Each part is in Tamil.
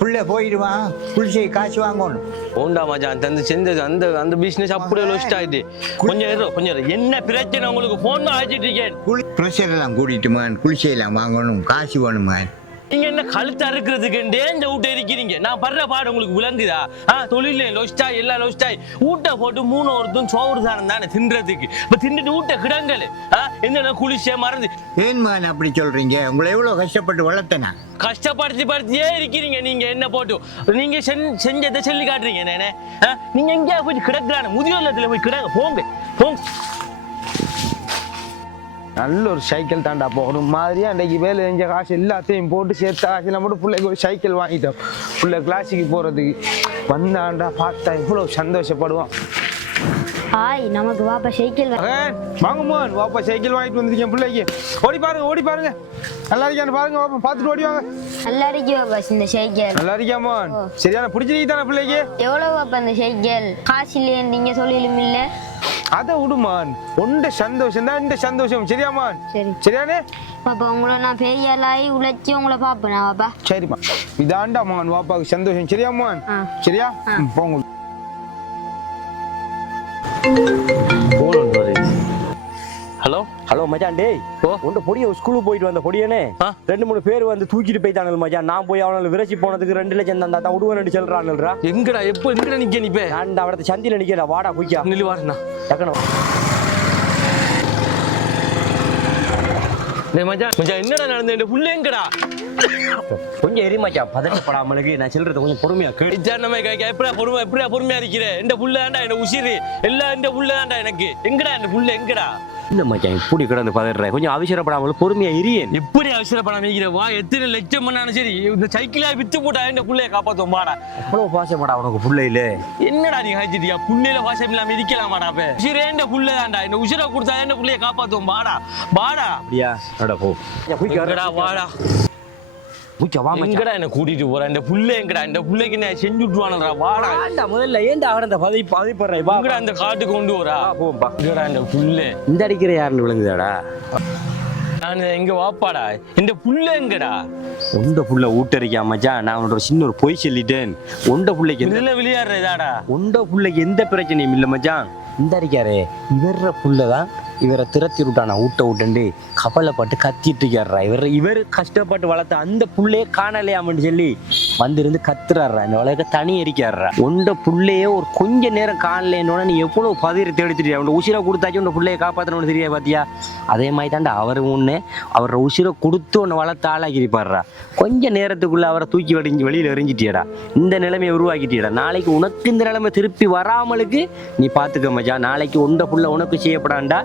புள்ள போயிடுவான் குளிச்சை காசு வாங்கணும். போண்டா மச்சான் அந்த செஞ்சது அந்த அந்த பிசினஸ் அப்படியே லொஸ்ட் ஆயிட்டு. கொஞ்சம் இரு கொஞ்சம். என்ன பிரச்சனை? உங்களுக்கு போன் தான் ஆயிட்டு இருக்கேன். குளி ப்ரெஷர் எல்லாம் கூட்டிட்டுமான் குளிச்சையெல்லாம் வாங்கணும். காசு வேணுமான் நீங்க என்ன கழுத்து அறுக்கிறதுக்கு இந்த வீட்டை இருக்கிறீங்க. நான் படுற பாடு உங்களுக்கு விளங்குதா? ஆ தொழில லொஸ்டா எல்லாம் லொஸ்டாய் ஊட்ட போட்டு மூணு ஒருத்தும் சோறு தானே தானே தின்றதுக்கு. இப்ப தின்னுட்டு ஊட்ட கிடங்கல். ஆ என்னென்ன குளிச்சே மறந்து. ஏன் மகன் அப்படி சொல்றீங்க? உங்களை எவ்வளோ கஷ்டப்பட்டு வளர்த்தனா? கஷ்டப்படுத்தி படுத்தியே இருக்கிறீங்க நீங்க என்ன போட்டு. நீங்க செஞ்- செஞ்சதை சொல்லி காட்டுறீங்க என்ன நீங்க எங்கேயா போய் கிடக்குறான. முதியோர் இல்லத்துல போய் கிடங்க. போங்க. போங்க. நல்ல ஒரு சைக்கிள் தாண்டா போகணும். மாதிரியா அன்றைக்கு வேலை செஞ்ச காசு எல்லாத்தையும் போட்டு சேர்த்த காசுல மட்டும் பிள்ளைக்கு ஒரு சைக்கிள் வாங்கிட்டோம். பிள்ளை கிளாஸுக்கு போகிறதுக்கு வந்தாண்டா பார்த்தா இவ்வளோ சந்தோஷப்படுவான். ஹாய் நமக்கு வாப்பா சைக்கிள் வா- மகன், வாங்க மோகன் வாப்பா சைக்கிள் வாங்கிட்டு வந்திருக்கேன் பிள்ளைக்கு. ஓடி பாருங்க ஓடி பாருங்க. நல்லா இருக்கான்னு பாருங்க வாப்பா. பார்த்துட்டு ஓடி வாங்க. நல்லா இருக்கு வாப்பா இந்த சைக்கிள் நல்லா இருக்கியா மோகன் சரியான பிடிச்சிருக்கு தானே பிள்ளைக்கு? எவ்வளவு வாப்பா இந்த சைக்கிள் காசு இல்லையே நீங்க சொல்லிலும் இல்ல. அதை விடுமான் உண்ட சந்தோஷம் தான் இந்த சந்தோஷம். சரியாமான் சரி. சரியானே? பாப்பா உங்களை நான் பெரிய ஆளாகி உழைச்சி உங்களை பார்ப்பேன் வாப்பா சரிம்மா இதாண்டா மகன் வாப்பாவுக்கு சந்தோஷம். சரியாமான் ஆ. சரியா? போங்க. ஹலோ? ஹலோ மச்சான் டேய். ஓ. உண்ட பொடிய ஸ்கூலுக்கு போயிட்டு வந்த பொடியனே. ரெண்டு மூணு பேர் வந்து தூக்கிட்டு போயிட்டானுங்க மச்சான். நான் போய் அவனால விரசி போனதுக்கு ரெண்டு லட்சம் தந்தா தான் விடுவேன் சொல்றானுல்றா எங்கடா எப்போ எங்கடா நிக்க நிப்பே நான் அவடத்த சந்தியில நிக்கிறேன் வாடா குய்க்கா. நில்லு வாருண்ணா டக்குனு. என்னடா நடந்து இந்த புள்ள எங்கடா? கொஞ்சம் எரி மச்சான் பதட்டப்படாமலுக்கு. நான் சொல்றத கொஞ்சம் பொறுமையா கேடு விசாரணமே கேட்க எப்படா பொறுமை எப்படா பொறுமையா இருக்கிற? இந்த புள்ள தான்டா என்ன உசிறு. எல்லாம் இந்த புள்ள தான்டா எனக்கு. எங்கடா இந்த புள்ள எங்கடா? இல்ல மச்சான் இப்படி கிடந்து பதற கொஞ்சம் அவசரப்படாமல் பொறுமையா எரியேன் எப்படி அவசரப்படாம இருக்கிற வா எத்தனை லட்சம் பண்ணாலும் சரி இந்த சைக்கிளா வித்து போட்டா இந்த புள்ளைய காப்பாத்தும் வாடா. அவ்வளவு பாசமாடா உனக்கு புள்ளையில? என்னடா நீ ஹாய்ச்சிட்டியா புள்ளையில பாசம் இல்லாம இருக்கலாமாடா அப்ப. உசிரே இந்த புள்ள தான்டா இந்த உசிரை கொடுத்தா இந்த புள்ளைய காப்பாத்தும் வாடா. வாடா. அப்படியா? போ. வாடா. குய்க்கா வா எங்கடா என்ன கூட்டிட்டு போற? இந்த புள்ள எங்கடா? இந்த புள்ளைக்கு நான் செஞ்சு விட்டுவானடா வாடா. ஆண்டா முதல்ல ஏன்டா அவன் அந்த பதவி பதவிப்படுற வா எங்கடா இந்த காட்டுக்கு கொண்டு வரா போம்பா எங்கடா இந்த புள்ள? இந்த அடிக்கிற யாருன்னு விளங்குதாடா நான் எங்க வாப்பாடா. இந்த புள்ள எங்கடா? உண்ட புள்ள ஊட்டரிக்கா மச்சான். நான் உன்னோட ஒரு சின்ன ஒரு பொய் சொல்லிட்டேன். உண்ட புள்ளைக்கு இதுல விளையாடுறதாடா உண்ட புள்ளைக்கு எந்த பிரச்சனையும் இல்லை மச்சான். இந்த அடிக்காரே இவர புள்ளதான் இவரை திரத்தி விட்டானா? ஊட்ட விட்டுண்டு கவலைப்பட்டு கத்திட்டு இருக்காருடா இவர் இவர் கஷ்டப்பட்டு வளர்த்த அந்த புள்ளையே காணலையாமன்னு சொல்லி வந்திருந்து கத்துறாருடா இந்த உலக தனி எரிக்காருடா உண்ட புள்ளையே ஒரு கொஞ்ச நேரம் காணலேன்னு நீ எவ்வளோ பதிரி தேடித்துட்டியா உன் உசிரை கொடுத்தாச்சும் உன் பிள்ளையை காப்பாற்றணும்னு தெரியா பார்த்தியா அதே மாதிரி தாண்டா அவர் ஒன்று அவரோட உசிரை கொடுத்து உன்னை வளர்த்து ஆளாக்கிருப்பாருடா கொஞ்ச நேரத்துக்குள்ளே அவரை தூக்கி வடிஞ்சு வெளியில் எறிஞ்சிட்டியடா. இந்த நிலைமையை உருவாக்கிட்டியடா. நாளைக்கு உனக்கு இந்த நிலைமை திருப்பி வராமலுக்கு நீ பார்த்துக்க மச்சா நாளைக்கு உண்ட புள்ள உனக்கு செய்யப்படாண்டா.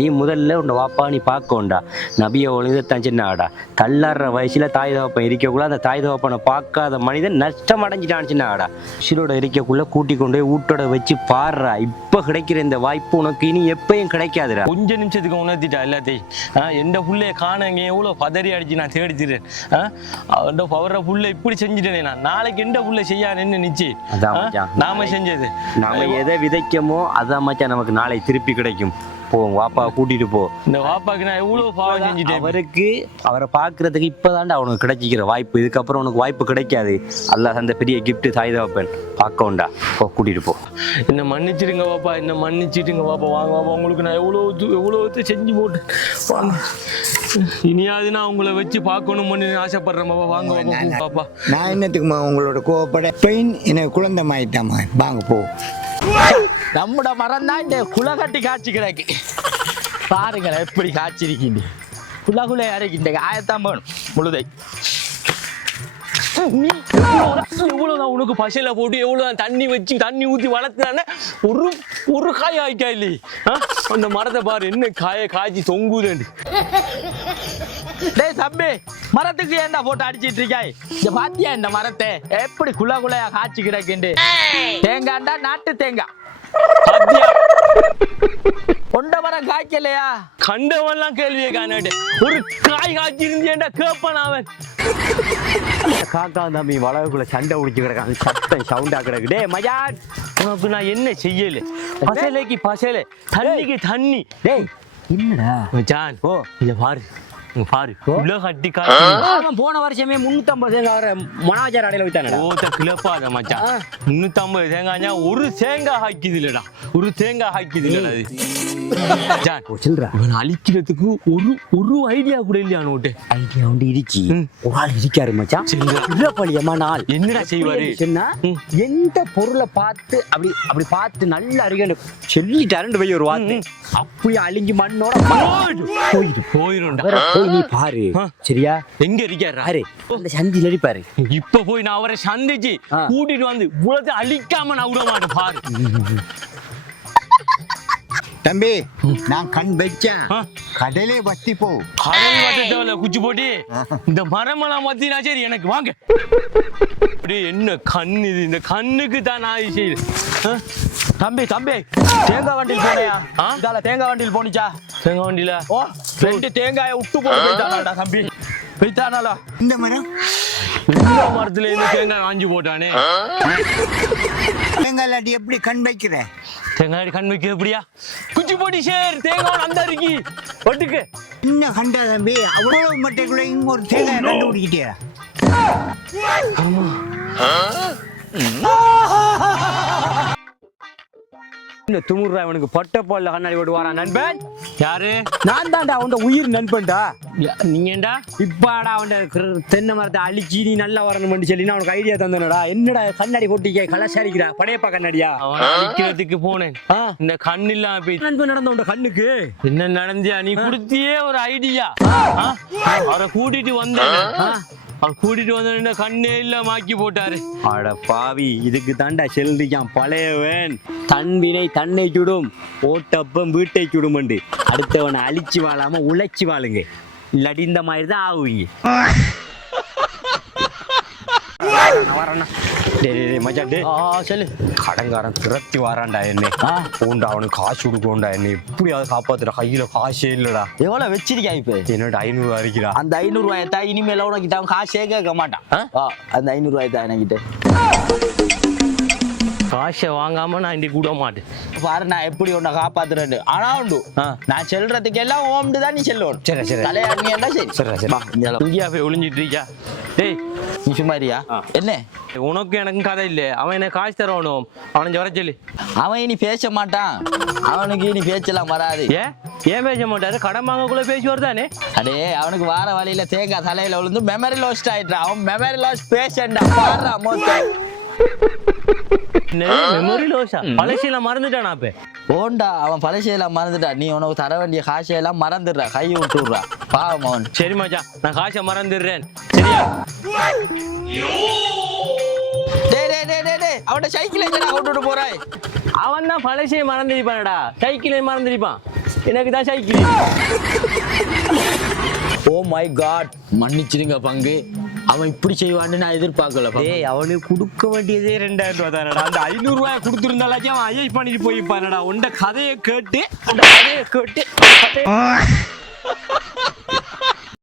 நீ முதல்ல உன்னை வாப்பா நீ பார்க்கோண்டா நபிய ஒழுங்கத்தான் சின்னாடா தள்ளாடுற வயசுல தாய் தகப்பன் இருக்கக்குள்ள அந்த தாய் தகப்பனை பார்க்காத மனிதன் நஷ்டம் அடைஞ்சிட்டான் சின்னாடா உசிரோட இருக்கக்குள்ள கூட்டி கொண்டு போய் வீட்டோட வச்சு பாடுறா. இப்ப கிடைக்கிற இந்த வாய்ப்பு உனக்கு இனி எப்பயும் கிடைக்காதுடா. கொஞ்ச நிமிஷத்துக்கு உணர்த்திட்டா எல்லாத்தையும். எந்த புள்ளைய காணங்க எவ்வளவு பதறி அடிச்சு நான் தேடித்துறேன் அவன் அவர புள்ள இப்படி செஞ்சுட்டேனே நான். நாளைக்கு எந்த புள்ள செய்யா நின்று நிச்சு. நாம செஞ்சது. நாம எதை விதைக்கமோ அதான் மச்சான் நமக்கு நாளை திருப்பி கிடைக்கும். போ உங்க வாப்பா கூட்டிட்டு போ. இந்த வாப்பாக்கு நான் எவ்வளவு பாவம் செஞ்சுட்டேன்? அவருக்கு அவரை பார்க்கறதுக்கு இப்பதான்டா அவனுக்கு கிடைச்சிக்கிற வாய்ப்பு. இதுக்கப்புறம் உனக்கு வாய்ப்பு கிடைக்காது. அல்லாஹ் அந்த பெரிய gift தாய் தகப்பன். பார்க்கவுண்டா. போ கூட்டிட்டு போ. என்ன மன்னிச்சிடுங்க வாப்பா என்ன மன்னிச்சிடுங்க வாப்பா. வாங்க வாப்பா உங்களுக்கு நான் எவ்வளவு து- எவ்வளவு செஞ்சு போட்டேன். வாங்க. இனியாவது நான் உங்களை வச்சு பார்க்கணும்னு ஆசைப்படுறேன் பாப்பா வாங்க வாப்பா போ, பாப்பா நான் என்னத்துக்குமா உங்களோட கோவப்பட? பெயின் எனக்கு குழந்தை மாயிட்டாமா வாங்க போ. நம்மட மரம் தான் இந்த குலகட்டி காட்சி கிடக்கு. பாருங்களேன் எப்படி காட்சி இருக்கீங்க குலகுல இறக்கின்ற ஆயத்தான் வேணும் முழுதை. எவ்வளவுதான் உனக்கு பசையில போட்டு எவ்வளவுதான் தண்ணி வச்சு தண்ணி ஊத்தி வளர்த்துனானே ஒரு ஒரு காய் ஆயிக்கா இல்லையே? ஆ? அந்த மரத்தை பாரு என்ன காய காய்ச்சி தொங்குதுண்டு டேய் தம்பி மரத்துக்கு ஏன்டா போட்டு அடிச்சிட்டு இருக்காய்? இந்த பாத்தியா இந்த மரத்தை? எப்படி குல குலையா காட்சி கிடக்குண்டு தேங்காண்டா நாட்டு தேங்காய். பாத்தியா? கொண்ட மரம் காய்க்கலையா? கண்டவன்லாம் கேள்வியை காணாட்டு. ஒரு காய் காய்ச்சி இருந்தேன்டா அவன். காக்கா தம்பி வளவுக்குள்ள சண்டை உடிச்சு கிடக்கான். சத்தம் சவுண்டா கிடக்கு. டே மஜான் உனக்கு நான் என்ன செய்யல? பசலைக்கு பசலை தண்ணிக்கு தண்ணி. டேய் என்னடா? மச்சான் ஓ. இத பாரு. பாரு. உள்ள கட்டி போன வருஷமே முன்னூத்தம்பது தேங்காய் வர மனாஜர் அடையில வித்தானடா? ஓத்த கிளப்பாத மச்சான். முன்னூத்தம்பது தேங்காய்னா ஒரு தேங்காய் ஹாக்கிது இல்லடா ஒரு தேங்காய் ஹாக்கிது இல்லடா அது இவன் அழிக்கிறதுக்கு ஒரு ஒரு ஐடியா கூட இல்லையா நோட்டு ஐடியா வந்து இடிச்சு ஒரு ஆள் இருக்காரு மச்சான். இல்லப்பழியமா நாள் என்னடா செய்வாரு? சொன்னா எந்த பொருளை பார்த்து அப்படி அப்படி பார்த்து நல்லா அறிக்கை சொல்லிட்டாருன்னு போய் ஒரு வார்த்தை. அப்படியே அழிஞ்சு மண்ணோட போயிடும் போயிரும்டா. அவரை போய் நீ பாரு. சரியா? எங்க இருக்காரா பாரு. அந்த சந்தியில் அடிப்பாரு இப்ப போய் நான் அவரை சந்திச்சு. கூட்டிட்டு வந்து இவ்வளவு அழிக்காம நான் விட மாட்டேன் பாரு. தம்பி நான் கண் வச்சேன் ஆ. கடலே வத்தி போ. கடல் வட்டத்தவள குச்சி போட்டு. இந்த மரமெல்லாம் மத்தினா சரி எனக்கு வாங்க. அப்படியே என்ன கண்ணு இது? இந்த கண்ணுக்கு தான் நான் செய்யுது ஆ? தம்பி தம்பி தேங்காய் வண்டியில் போனையா? ஆ? இதால தேங்காய் வண்டியில் போனிச்சா? தேங்காய் வண்டியில? ஓ ரெண்டு தேங்காயை விட்டு போட்டு போயிட்டானாடா தம்பி. போயிட்டானாலா இந்த மரம்? இந்த மரத்துல இருந்து தேங்காய் வாங்கி போட்டானே. தேங்காய் லாட்டி எப்படி கண் வைக்கிற? தேங்காய் கண் வைக்க எப்படியா? குச்சி போட்டி சேர் தேங்காய் அந்த இருக்கி ஒட்டுக்கு இன்னும் கண்டா தம்பி? அவ்வளவு மட்டைக்குள்ள இங்க ஒரு தேங்காய் கண்டுபிடிக்கிட்டியா. இந்த துமுறா இவனுக்கு பொட்ட போல கண்ணாடி போட்டு வாரான் நண்பன்? யாரு? நான் தான்டா அவன் உயிர் நண்பன்டா. நீங்கடா இப்பாடா அவன் தென்னை மரத்தை அழிச்சு நீ நல்லா வரணும்னு சொல்லி நான் உனக்கு ஐடியா தந்தனடா. என்னடா கண்ணாடி போட்டிக்க கலாச்சாரிக்கிறா? படையப்பா கண்ணாடியா? அவன் அடிக்கிறதுக்கு போனேன். இந்த கண்ணு இல்லாம போய் நண்பன் நடந்த உன் கண்ணுக்கு? என்ன நடந்தியா? நீ கொடுத்தியே ஒரு ஐடியா அவரை கூட்டிட்டு வந்தேன். அவர் கூட்டிட்டு வந்த கண்ணே இல்ல மாக்கி போட்டாரு. அட பாவி இதுக்கு தாண்டா செல்றியான் பழையவன். தன்வினை தன்னை சுடும் ஓட்டப்பம் வீட்டை சுடுமண்டு அடுத்தவனை அழிச்சு வாழாம உழைச்சி வாழுங்க. இல்லாட்டி இந்த மாதிரி தான் ஆகுவீங்க வரேண்ணா. மச்சான், டேய். ஆ சொல்லு. கடங்காரன் திரட்டி வாரான்டா என்னை. போண்டா அவனுக்கு காசு கொடுக்கோண்டா என்னை. எப்படியாவது காப்பாத்துடா கையில காசே இல்லடா. எவ்வளவு வச்சிருக்கியா இப்ப? என்னோட ஐநூறு அரிக்கிறா அந்த ஐநூறு ரூபாயை தான் இனிமேல உனக்கு அவன் காசே கேட்க மாட்டான். அந்த ஐநூறு ரூபாய் தான் என்கிட்ட. காசை வாங்காம நான் இன்றைக்கு கூட மாட்டேன். பாரு நான் எப்படி உன்னை காப்பாத்துறேன்னு. ஆனா உண்டு. நான் செல்றதுக்கு எல்லாம் ஓம்டு தான் நீ செல்லணும் சரி, சரி. தலையாடுனி எல்லாம் சரி. சரி, சரி. இங்கேயா போய் ஒளிஞ்சிட்டு இருக்கியா? டேய் நீ சும்மாரியா என்ன? உனக்கு எனக்கும் கதை இல்லை அவன் என்ன காசு தரணும் அவனை வர சொல்லு. அவன் இனி பேச மாட்டான். அவனுக்கு இனி பேச்செல்லாம் வராது. ஏன்? ஏன் பேச மாட்டாரு? கடன் வாங்கக்குள்ள பேசி வருதானே? அடே அவனுக்கு வார வழியில தேங்காய் தலையில விழுந்து மெமரி லாஸ்ட் ஆயிட்டான் அவன் மெமரி லாஸ் பேஷண்டா மெமரி லோஷா பழசியில மறந்துட்டானா அப்ப ஓண்டா அவன் பழசையெல்லாம் மறந்துட்டா நீ உனக்கு தர வேண்டிய காசையெல்லாம் மறந்துடுறா கை விட்டுடுறா பாவம் அவன் சரி மச்சான் நான் காசை மறந்துடுறேன் சரியா அவன்கிட்ட சைக்கிள் எங்கடா விட்டுட்டு போறாய் அவன் தான் பழசையை மறந்துருப்பானடா சைக்கிளை மறந்துருப்பான் எனக்கு தான் சைக்கிள் ஓ மை காட் மன்னிச்சிடுங்க பங்கு அவன் இப்படி செய்வான்னு நான் எதிர்பார்க்கல. டேய் அவனுக்கு கொடுக்க வேண்டியதே ரெண்டாயிரம் ரூபாய் தானடா. அந்த ஐநூறு ரூபாய் கொடுத்துருந்தாலாச்சும் அவன் ஐயை பண்ணிட்டு போயிருப்பானடா. உண்ட கதையை கேட்டு அந்த கதையை கேட்டு